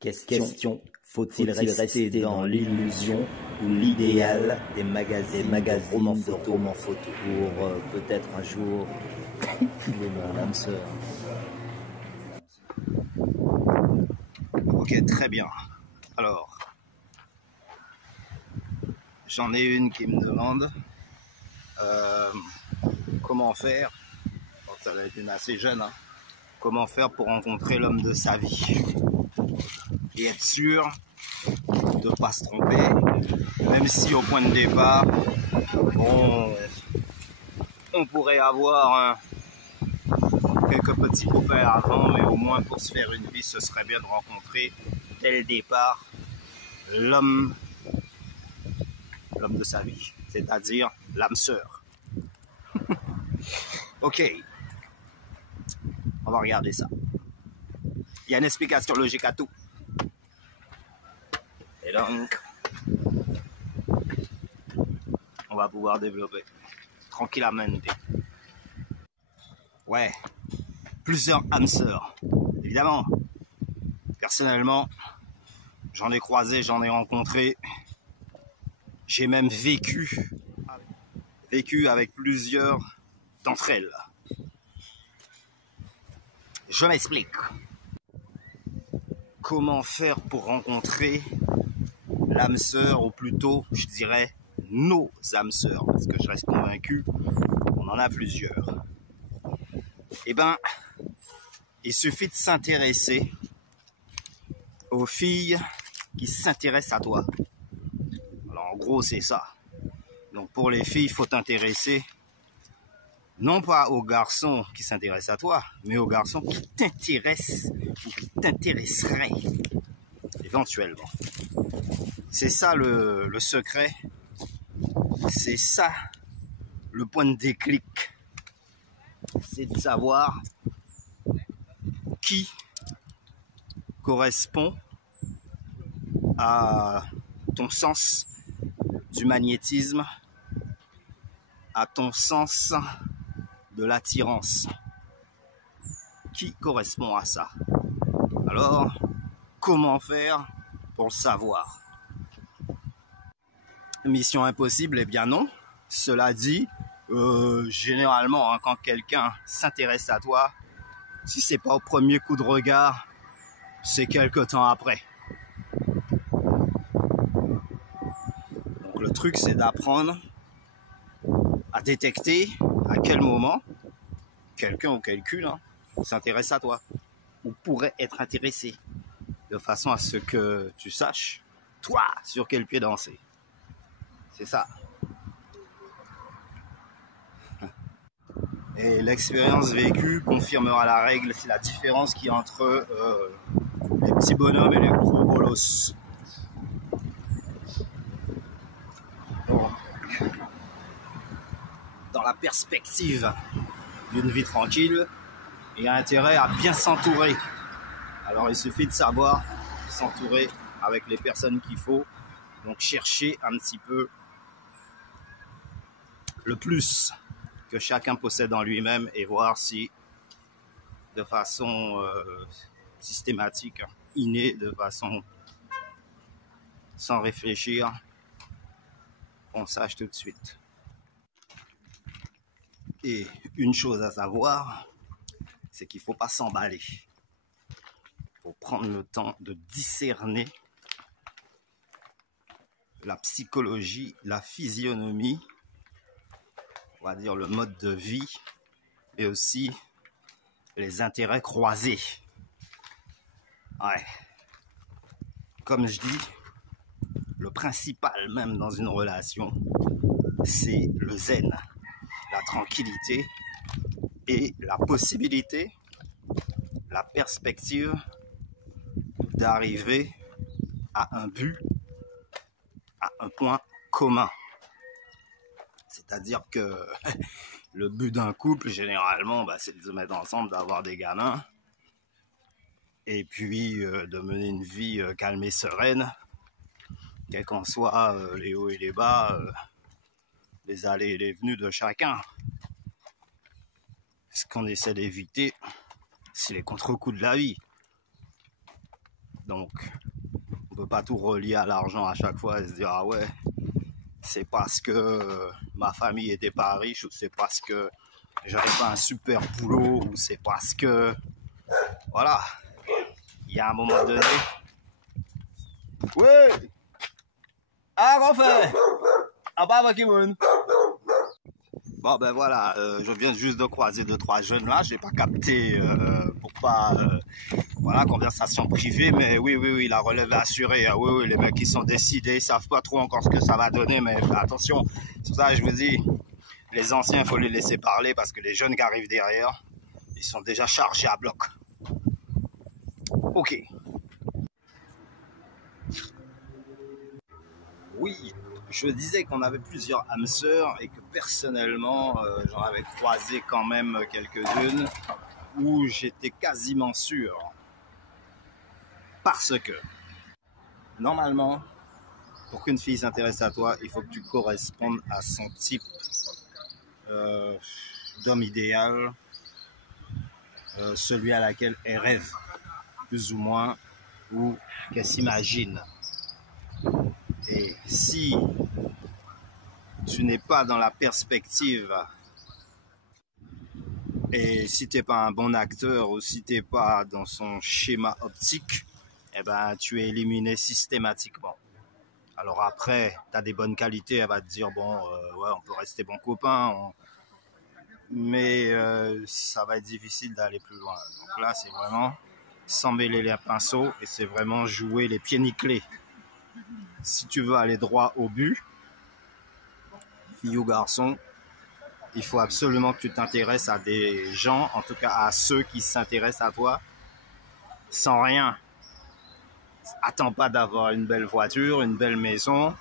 Question, faut-il rester dans l'illusion ou l'idéal des magazines romans photo pour peut-être un jour trouver mon âme sœur? Ok, très bien. Alors, j'en ai une qui me demande comment faire, bon, ça va être une assez jeune, hein, comment faire pour rencontrer l'homme de sa vie et être sûr de ne pas se tromper, même si au point de départ, on pourrait avoir quelques petits copains avant, mais au moins pour se faire une vie, ce serait bien de rencontrer dès le départ l'homme de sa vie, c'est-à-dire l'âme sœur. Ok, on va regarder ça. Il y a une explication logique à tout. Et donc, on va pouvoir développer tranquillement. Ouais, plusieurs âmes sœurs, évidemment. Personnellement, j'en ai croisé, j'en ai rencontré. J'ai même vécu avec plusieurs d'entre elles. Je m'explique. Comment faire pour rencontrer l'âme sœur, ou plutôt, je dirais, nos âmes sœurs, parce que je reste convaincu, on en a plusieurs. Eh ben, il suffit de s'intéresser aux filles qui s'intéressent à toi. Alors, en gros, c'est ça. Donc, pour les filles, il faut t'intéresser non pas aux garçons qui s'intéressent à toi, mais aux garçons qui t'intéressent ou qui t'intéresseraient éventuellement. C'est ça le secret. C'est ça le point de déclic. C'est de savoir qui correspond à ton sens du magnétisme, à ton sens de l'attirance. Qui correspond à ça? Alors, comment faire pour le savoir? Mission impossible? Eh bien non. Cela dit, généralement, hein, quand quelqu'un s'intéresse à toi, si c'est pas au premier coup de regard, c'est quelque temps après. Donc le truc, c'est d'apprendre à détecter à quel moment quelqu'un ou quelqu'une s'intéresse à toi ou pourrait être intéressé, de façon à ce que tu saches, toi, sur quel pied danser. C'est ça. Et l'expérience vécue confirmera la règle. C'est la différence qu'il y a entre les petits bonhommes et les gros bolos. Donc, dans la perspective d'une vie tranquille, il y a intérêt à bien s'entourer. Alors il suffit de savoir s'entourer avec les personnes qu'il faut. Donc chercher un petit peu le plus que chacun possède en lui-même et voir si de façon systématique, innée, de façon sans réfléchir, on sache tout de suite. Et une chose à savoir, c'est qu'il ne faut pas s'emballer. Il faut prendre le temps de discerner la psychologie, la physionomie, on va dire le mode de vie, et aussi les intérêts croisés. Ouais. Comme je dis, le principal même dans une relation, c'est le zen, la tranquillité et la possibilité, la perspective d'arriver à un but, à un point commun. C'est-à-dire que le but d'un couple, généralement, c'est de se mettre ensemble, d'avoir des gamins, et puis de mener une vie calme et sereine, quels qu'en soient les hauts et les bas, les allées et les venues de chacun. Ce qu'on essaie d'éviter, c'est les contre-coups de la vie. Donc, on peut pas tout relier à l'argent à chaque fois et se dire, ah ouais, c'est parce que ma famille était pas riche, ou c'est parce que j'avais pas un super boulot, ou c'est parce que, voilà, il y a un moment donné. Ouais! Ah, qu'on fait? Ah, bah, Bakimoun! Bon, ben voilà, je viens juste de croiser 2-3 jeunes là, j'ai pas capté pour pas. Voilà, conversation privée, mais oui, la relève est assurée. Oui, les mecs, ils sont décidés, ils savent pas trop encore ce que ça va donner, mais attention. C'est pour ça que je vous dis, les anciens, il faut les laisser parler parce que les jeunes qui arrivent derrière, ils sont déjà chargés à bloc. Ok. Oui, je disais qu'on avait plusieurs âmes sœurs et que personnellement, j'en avais croisé quand même quelques-unes où j'étais quasiment sûr. Parce que, normalement, pour qu'une fille s'intéresse à toi, il faut que tu correspondes à son type d'homme idéal, celui à laquelle elle rêve, plus ou moins, ou qu'elle s'imagine. Et si tu n'es pas dans la perspective, et si tu n'es pas un bon acteur, ou si tu n'es pas dans son schéma optique, eh ben, tu es éliminé systématiquement. Alors après, tu as des bonnes qualités, elle va te dire, bon, ouais, on peut rester bons copains, mais ça va être difficile d'aller plus loin. Donc là, c'est vraiment sans mêler les pinceaux et c'est vraiment jouer les pieds nickelés. Si tu veux aller droit au but, fille ou garçon, il faut absolument que tu t'intéresses à des gens, en tout cas à ceux qui s'intéressent à toi, sans rien. Attends pas d'avoir une belle voiture, une belle maison,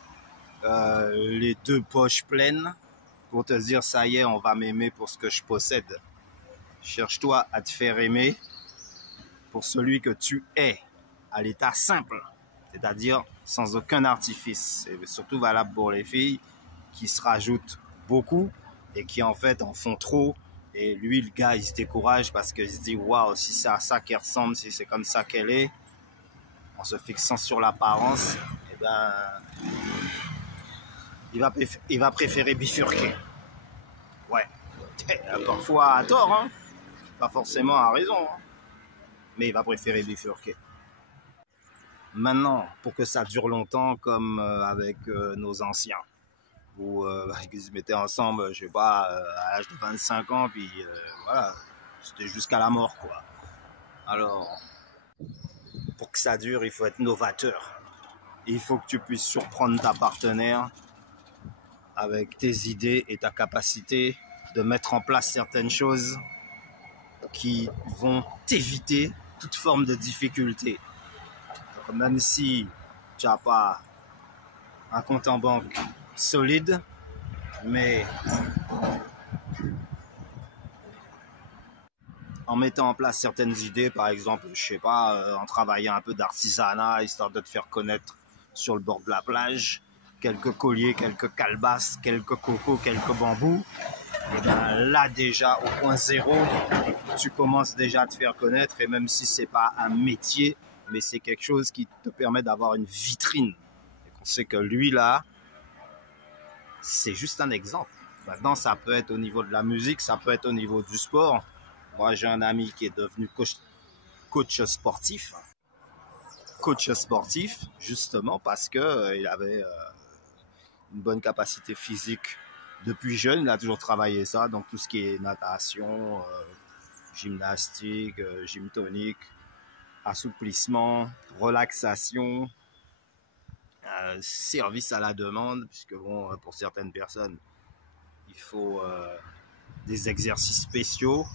les deux poches pleines pour te dire ça y est, on va m'aimer pour ce que je possède. Cherche-toi à te faire aimer pour celui que tu es, à l'état simple, c'est-à-dire sans aucun artifice. C'est surtout valable pour les filles qui se rajoutent beaucoup et qui en fait en font trop. Et lui, le gars, il se décourage parce qu'il se dit waouh, si c'est à ça qu'elle ressemble, si c'est comme ça qu'elle est, en se fixant sur l'apparence, eh ben, il va préférer bifurquer. Ouais, parfois à tort, hein, pas forcément à raison, hein, mais il va préférer bifurquer. Maintenant, pour que ça dure longtemps, comme avec nos anciens, où ils se mettaient ensemble, je sais pas, à l'âge de 25 ans, puis voilà, c'était jusqu'à la mort, quoi. Alors, pour que ça dure, il faut être novateur. Il faut que tu puisses surprendre ta partenaire avec tes idées et ta capacité de mettre en place certaines choses qui vont t'éviter toute forme de difficulté. Donc, même si tu n'as pas un compte en banque solide, mais en mettant en place certaines idées, par exemple, je sais pas, en travaillant un peu d'artisanat, histoire de te faire connaître sur le bord de la plage, quelques colliers, quelques calebasses, quelques cocos, quelques bambous, et bien là déjà, au point zéro, tu commences déjà à te faire connaître, et même si c'est pas un métier, mais c'est quelque chose qui te permet d'avoir une vitrine. Et qu'on sait que lui là, c'est juste un exemple. Maintenant, ça peut être au niveau de la musique, ça peut être au niveau du sport. Moi, j'ai un ami qui est devenu coach sportif. Coach sportif, justement, parce que il avait une bonne capacité physique depuis jeune. Il a toujours travaillé ça, donc tout ce qui est natation, gymnastique, gym tonique, assouplissement, relaxation, service à la demande, puisque bon, pour certaines personnes, il faut des exercices spéciaux.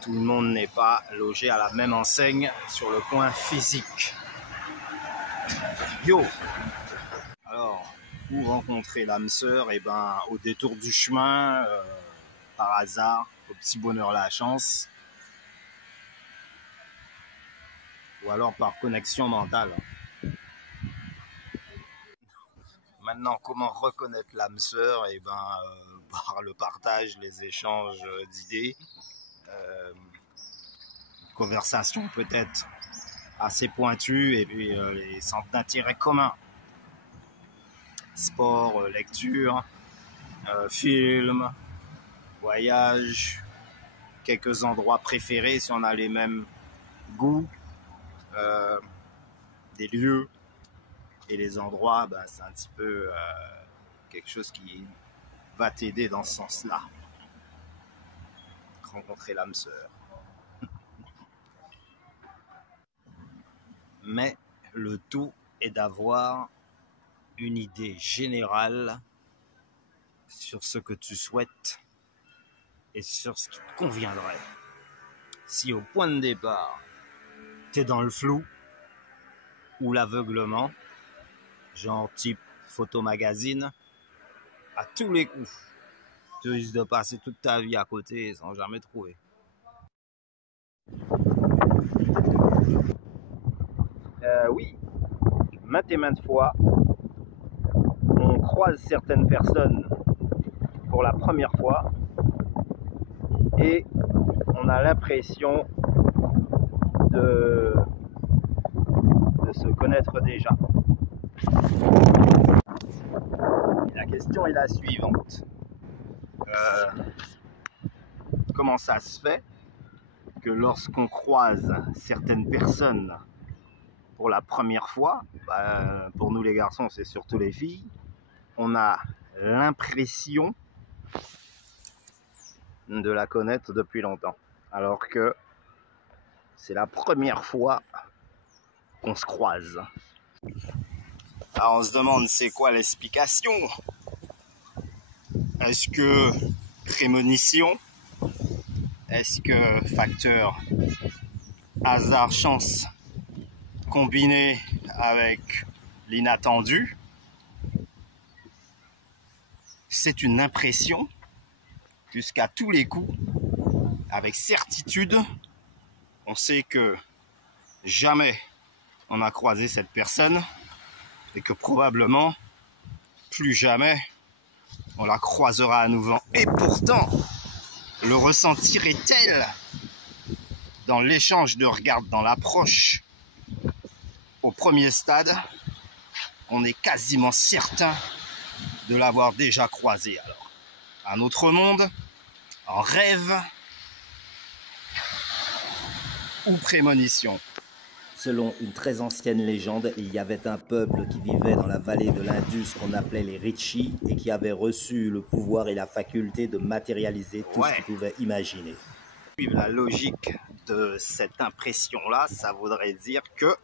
Tout le monde n'est pas logé à la même enseigne sur le point physique. Yo! Alors, où rencontrer l'âme sœur? Eh ben, au détour du chemin, par hasard, au petit bonheur la chance. Ou alors par connexion mentale. Maintenant, comment reconnaître l'âme sœur? Eh ben, par le partage, les échanges d'idées. Conversation peut-être assez pointus et puis les centres d'intérêt communs. Sport, lecture, film, voyage, quelques endroits préférés si on a les mêmes goûts, des lieux et les endroits, ben, c'est un petit peu quelque chose qui va t'aider dans ce sens-là. Rencontrer l'âme sœur. Mais le tout est d'avoir une idée générale sur ce que tu souhaites et sur ce qui te conviendrait. Si au point de départ, tu es dans le flou ou l'aveuglement, genre type photomagazine, à tous les coups, tu risques de passer toute ta vie à côté sans jamais trouver. Oui, maintes et maintes fois, on croise certaines personnes pour la première fois et on a l'impression de se connaître déjà. Et la question est la suivante. Comment ça se fait que lorsqu'on croise certaines personnes pour la première fois, pour nous les garçons, c'est surtout les filles, on a l'impression de la connaître depuis longtemps, alors que c'est la première fois qu'on se croise. Alors on se demande c'est quoi l'explication? Est-ce que prémonition? Est-ce que facteur hasard, chance combiné avec l'inattendu? C'est une impression, jusqu'à tous les coups, avec certitude, on sait que jamais on a croisé cette personne et que probablement plus jamais on la croisera à nouveau. Et pourtant, le ressentir est tel dans l'échange de regards, dans l'approche au premier stade, on est quasiment certain de l'avoir déjà croisé. Alors, un autre monde, en rêve ou prémonition. Selon une très ancienne légende, il y avait un peuple qui vivait dans la vallée de l'Indus qu'on appelait les Rishi et qui avait reçu le pouvoir et la faculté de matérialiser tout ce qu'ils pouvaient imaginer. La logique de cette impression-là, ça voudrait dire que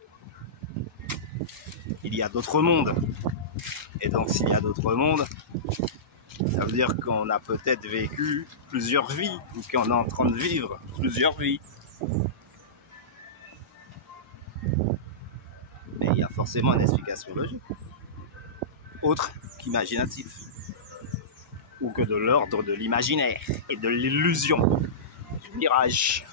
il y a d'autres mondes. Et donc s'il y a d'autres mondes, ça veut dire qu'on a peut-être vécu plusieurs vies ou qu'on est en train de vivre plusieurs vies. Mais il y a forcément une explication logique, autre qu'imaginatif, ou que de l'ordre de l'imaginaire et de l'illusion, du mirage.